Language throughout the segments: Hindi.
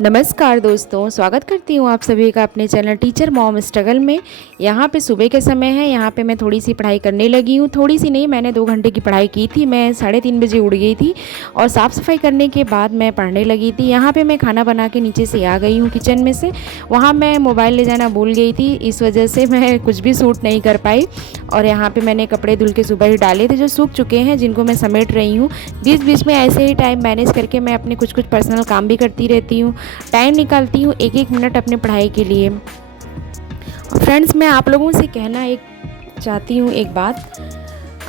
नमस्कार दोस्तों, स्वागत करती हूँ आप सभी का अपने चैनल टीचर मॉम स्ट्रगल में। यहाँ पे सुबह के समय है, यहाँ पे मैं थोड़ी सी पढ़ाई करने लगी हूँ। थोड़ी सी नहीं, मैंने 2 घंटे की पढ़ाई की थी। मैं 3:30 बजे उठ गई थी और साफ़ सफाई करने के बाद मैं पढ़ने लगी थी। यहाँ पे मैं खाना बना के नीचे से आ गई हूँ किचन में से। वहाँ मैं मोबाइल ले जाना भूल गई थी, इस वजह से मैं कुछ भी शूट नहीं कर पाई। और यहाँ पर मैंने कपड़े धुल के सुबह ही डाले थे जो सूख चुके हैं, जिनको मैं समेट रही हूँ। बीच बीच में ऐसे ही टाइम मैनेज करके मैं अपने कुछ पर्सनल काम भी करती रहती हूँ। टाइम निकालती हूँ 1-1 मिनट अपने पढ़ाई के लिए। फ्रेंड्स, मैं आप लोगों से कहना चाहती हूँ एक बात,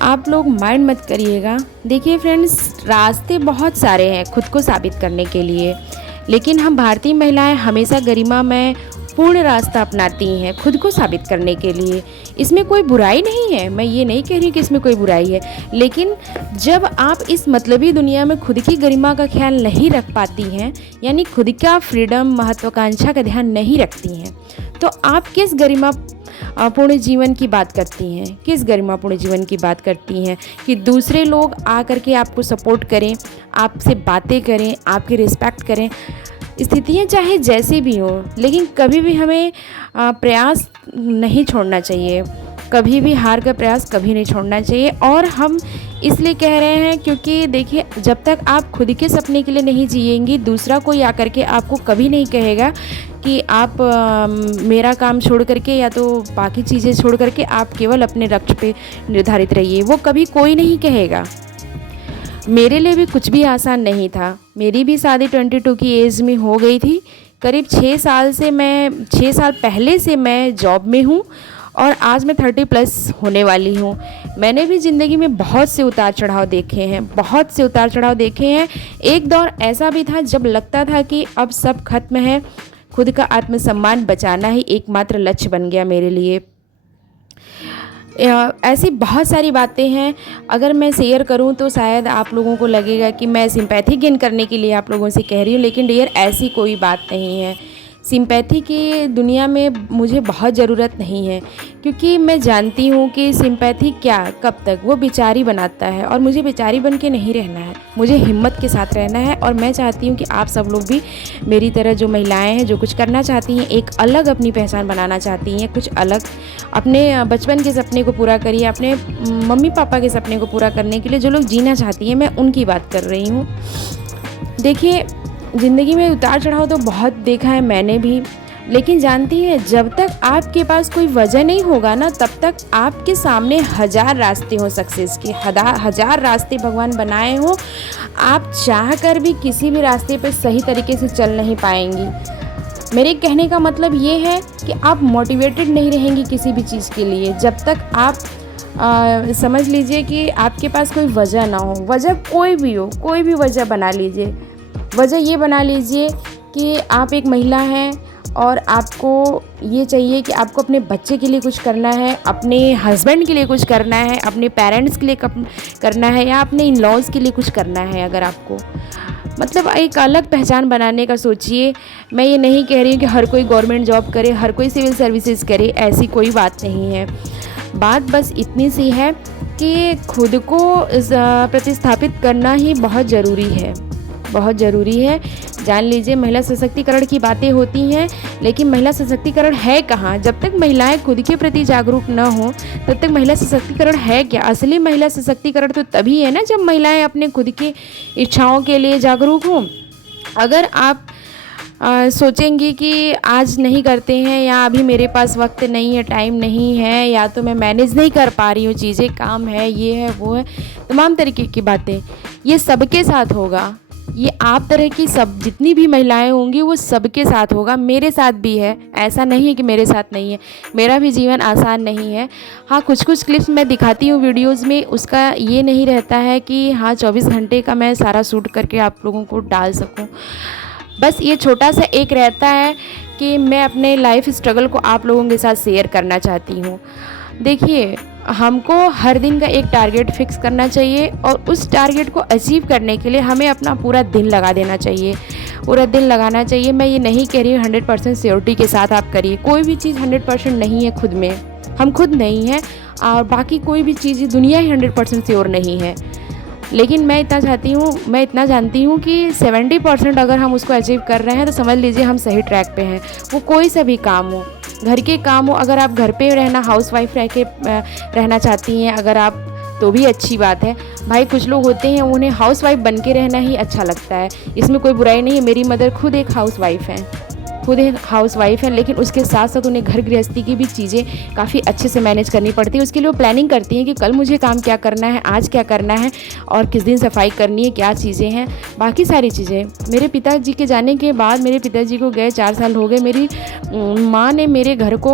आप लोग माइंड मत करिएगा। देखिए फ्रेंड्स, रास्ते बहुत सारे हैं खुद को साबित करने के लिए, लेकिन हम भारतीय महिलाएं हमेशा गरिमा में पूर्ण रास्ता अपनाती हैं खुद को साबित करने के लिए। इसमें कोई बुराई नहीं है, मैं ये नहीं कह रही कि इसमें कोई बुराई है, लेकिन जब आप इस मतलबी दुनिया में खुद की गरिमा का ख्याल नहीं रख पाती हैं, यानी खुद का फ्रीडम महत्वाकांक्षा का ध्यान नहीं रखती हैं, तो आप किस गरिमा पूर्ण जीवन की बात करती हैं? किस गरिमापूर्ण जीवन की बात करती हैं कि दूसरे लोग आकर के आपको सपोर्ट करें, आपसे बातें करें, आपकी रिस्पेक्ट करें। स्थितियाँ चाहे जैसी भी हो, लेकिन कभी भी हमें प्रयास नहीं छोड़ना चाहिए, कभी भी हार का प्रयास कभी नहीं छोड़ना चाहिए। और हम इसलिए कह रहे हैं क्योंकि देखिए, जब तक आप खुद के सपने के लिए नहीं जिएंगी, दूसरा कोई आकर के आपको कभी नहीं कहेगा कि आप मेरा काम छोड़ करके या तो बाकी चीज़ें छोड़ करके आप केवल अपने लक्ष्य पे निर्धारित रहिए। वो कभी कोई नहीं कहेगा। मेरे लिए भी कुछ भी आसान नहीं था। मेरी भी शादी 22 की एज में हो गई थी। करीब 6 साल पहले से मैं जॉब में हूँ और आज मैं 30+ होने वाली हूँ। मैंने भी ज़िंदगी में बहुत से उतार चढ़ाव देखे हैं। एक दौर ऐसा भी था जब लगता था कि अब सब खत्म है, खुद का आत्मसम्मान बचाना ही एकमात्र लक्ष्य बन गया मेरे लिए। ऐसी बहुत सारी बातें हैं, अगर मैं शेयर करूं तो शायद आप लोगों को लगेगा कि मैं सिंपैथी गेन करने के लिए आप लोगों से कह रही हूं, लेकिन डियर ऐसी कोई बात नहीं है। सिंपैथी की दुनिया में मुझे बहुत ज़रूरत नहीं है, क्योंकि मैं जानती हूँ कि सिंपैथी क्या, कब तक वो बेचारी बनाता है, और मुझे बेचारी बन के नहीं रहना है। मुझे हिम्मत के साथ रहना है। और मैं चाहती हूँ कि आप सब लोग भी मेरी तरह, जो महिलाएं हैं, जो कुछ करना चाहती हैं, एक अलग अपनी पहचान बनाना चाहती हैं, कुछ अलग अपने बचपन के सपने को पूरा करिए, अपने मम्मी पापा के सपने को पूरा करने के लिए जो लोग जीना चाहती हैं, मैं उनकी बात कर रही हूँ। देखिए, ज़िंदगी में उतार चढ़ाव तो बहुत देखा है मैंने भी, लेकिन जानती हैं, जब तक आपके पास कोई वजह नहीं होगा ना, तब तक आपके सामने 1000 रास्ते हों सक्सेस के, 1000 रास्ते भगवान बनाए हों, आप चाह कर भी किसी भी रास्ते पर सही तरीके से चल नहीं पाएंगी। मेरे कहने का मतलब ये है कि आप मोटिवेटेड नहीं रहेंगी किसी भी चीज़ के लिए, जब तक आप समझ लीजिए कि आपके पास कोई वजह ना हो। वजह कोई भी हो, कोई भी वजह बना लीजिए। वजह ये बना लीजिए कि आप एक महिला हैं और आपको ये चाहिए कि आपको अपने बच्चे के लिए कुछ करना है, अपने हस्बैंड के लिए कुछ करना है, अपने पेरेंट्स के लिए करना है, या अपने इन लॉज के लिए कुछ करना है। अगर आपको मतलब एक अलग पहचान बनाने का सोचिए। मैं ये नहीं कह रही हूँ कि हर कोई गवर्नमेंट जॉब करे, हर कोई सिविल सर्विसेज करे, ऐसी कोई बात नहीं है। बात बस इतनी सी है कि खुद को प्रतिस्थापित करना ही बहुत ज़रूरी है। जान लीजिए, महिला सशक्तिकरण की बातें होती हैं, लेकिन महिला सशक्तिकरण है कहाँ? जब तक महिलाएं खुद के प्रति जागरूक न हो, तब तक महिला सशक्तिकरण है क्या? असली महिला सशक्तिकरण तो तभी है ना, जब महिलाएं अपने खुद की इच्छाओं के लिए जागरूक हों। अगर आप सोचेंगी कि आज नहीं करते हैं, या अभी मेरे पास वक्त नहीं है, टाइम नहीं है, या तो मैं मैनेज नहीं कर पा रही हूँ चीज़ें, काम है, ये है, वो है, तमाम तरीके की बातें, ये सबके साथ होगा। ये आप तरह की सब जितनी भी महिलाएं होंगी वो सबके साथ होगा। मेरे साथ भी है, ऐसा नहीं है कि मेरे साथ नहीं है। मेरा भी जीवन आसान नहीं है। हाँ, कुछ क्लिप्स मैं दिखाती हूँ वीडियोस में, उसका ये नहीं रहता है कि हाँ 24 घंटे का मैं सारा शूट करके आप लोगों को डाल सकूँ। बस ये छोटा सा एक रहता है कि मैं अपने लाइफ स्ट्रगल को आप लोगों के साथ शेयर करना चाहती हूँ। देखिए, हमको हर दिन का एक टारगेट फिक्स करना चाहिए, और उस टारगेट को अचीव करने के लिए हमें अपना पूरा दिन लगा देना चाहिए, पूरा दिन लगाना चाहिए। मैं ये नहीं कह रही हूँ 100% श्योरिटी के साथ आप करिए। कोई भी चीज़ 100% नहीं है खुद में, हम खुद नहीं हैं, और बाकी कोई भी चीज़ दुनिया ही 100% श्योर नहीं है। लेकिन मैं इतना जानती हूँ कि 70% अगर हम उसको अचीव कर रहे हैं तो समझ लीजिए हम सही ट्रैक पे हैं। वो कोई सा भी काम हो, घर के काम हो, अगर आप घर पे रहना हाउसवाइफ रहना चाहती हैं अगर आप, तो भी अच्छी बात है। भाई कुछ लोग होते हैं उन्हें हाउसवाइफ बन के रहना ही अच्छा लगता है, इसमें कोई बुराई नहीं है। मेरी मदर खुद एक हाउसवाइफ है, लेकिन उसके साथ साथ उन्हें घर गृहस्थी की भी चीज़ें काफ़ी अच्छे से मैनेज करनी पड़ती है। उसके लिए वो प्लानिंग करती हैं कि कल मुझे काम क्या करना है, आज क्या करना है और किस दिन सफाई करनी है, क्या चीज़ें हैं, बाकी सारी चीज़ें। मेरे पिताजी के जाने के बाद, मेरे पिताजी को गए 4 साल हो गए, मेरी माँ ने मेरे घर को,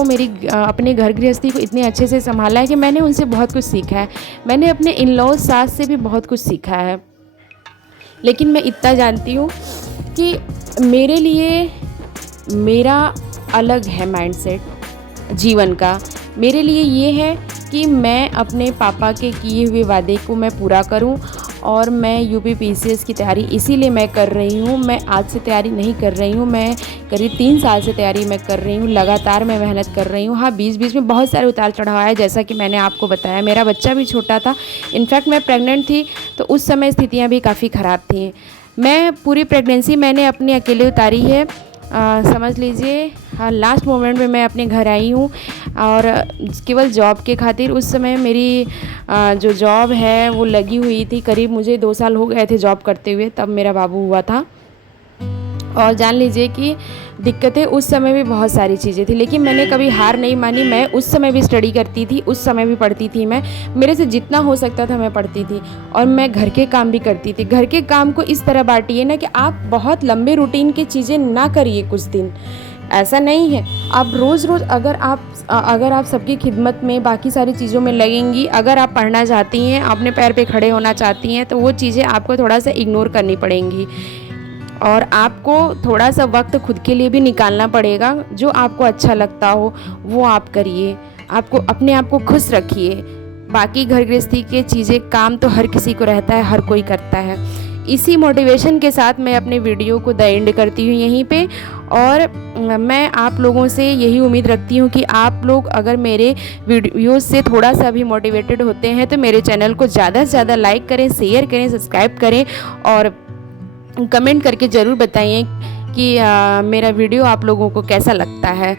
अपने घर गृहस्थी को इतने अच्छे से संभाला है कि मैंने उनसे बहुत कुछ सीखा है। मैंने अपने इन लॉज सास से भी बहुत कुछ सीखा है। लेकिन मैं इतना जानती हूँ कि मेरे लिए मेरा अलग है माइंडसेट जीवन का। मेरे लिए ये है कि मैं अपने पापा के किए हुए वादे को मैं पूरा करूं, और मैं यूपीपीसीएस की तैयारी इसीलिए मैं कर रही हूं। मैं आज से तैयारी नहीं कर रही हूं, मैं करीब 3 साल से तैयारी मैं कर रही हूं, लगातार मैं मेहनत कर रही हूं। हाँ, बीच बीच में बहुत सारे उतार चढ़ाव आए, जैसा कि मैंने आपको बताया। मेरा बच्चा भी छोटा था, इनफैक्ट मैं प्रेग्नेंट थी, तो उस समय स्थितियाँ भी काफ़ी ख़राब थी। मैं पूरी प्रेगनेंसी मैंने अपनी अकेले उतारी है। समझ लीजिए, हाँ, लास्ट मोमेंट में मैं अपने घर आई हूँ, और केवल जॉब के खातिर। उस समय मेरी जो जॉब है वो लगी हुई थी, करीब मुझे 2 साल हो गए थे जॉब करते हुए, तब मेरा बाबू हुआ था। और जान लीजिए कि दिक्कतें उस समय भी बहुत सारी चीज़ें थी, लेकिन मैंने कभी हार नहीं मानी। मैं उस समय भी स्टडी करती थी, उस समय भी पढ़ती थी। मैं, मेरे से जितना हो सकता था मैं पढ़ती थी, और मैं घर के काम भी करती थी। घर के काम को इस तरह बांटिए ना कि आप बहुत लंबे रूटीन की चीज़ें ना करिए कुछ दिन, ऐसा नहीं है। आप रोज़ रोज़ अगर आप सबकी खिदमत में, बाकी सारी चीज़ों में लगेंगी, अगर आप पढ़ना चाहती हैं, अपने पैर पे खड़े होना चाहती हैं, तो वो चीज़ें आपको थोड़ा सा इग्नोर करनी पड़ेंगी, और आपको थोड़ा सा वक्त खुद के लिए भी निकालना पड़ेगा। जो आपको अच्छा लगता हो वो आप करिए, आपको अपने आप को खुश रखिए। बाकी घर गृहस्थी के चीज़ें, काम तो हर किसी को रहता है, हर कोई करता है। इसी मोटिवेशन के साथ मैं अपने वीडियो को द एंड करती हूँ यहीं पे, और मैं आप लोगों से यही उम्मीद रखती हूँ कि आप लोग अगर मेरे वीडियोस से थोड़ा सा भी मोटिवेटेड होते हैं तो मेरे चैनल को ज़्यादा से ज़्यादा लाइक करें, शेयर करें, सब्सक्राइब करें, और कमेंट करके ज़रूर बताइए कि मेरा वीडियो आप लोगों को कैसा लगता है।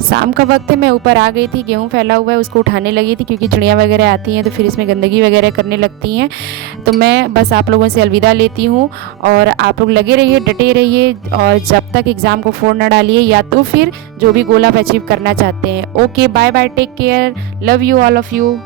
शाम का वक्त है, मैं ऊपर आ गई थी, गेहूँ फैला हुआ है उसको उठाने लगी थी, क्योंकि चिड़ियाँ वगैरह आती हैं तो फिर इसमें गंदगी वगैरह करने लगती हैं। तो मैं बस आप लोगों से अलविदा लेती हूँ, और आप लोग लगे रहिए, डटे रहिए, और जब तक एग्ज़ाम को फोड़ ना डालिए, या तो फिर जो भी गोल आप अचीव करना चाहते हैं। Okay, bye bye, take care, love you all of you.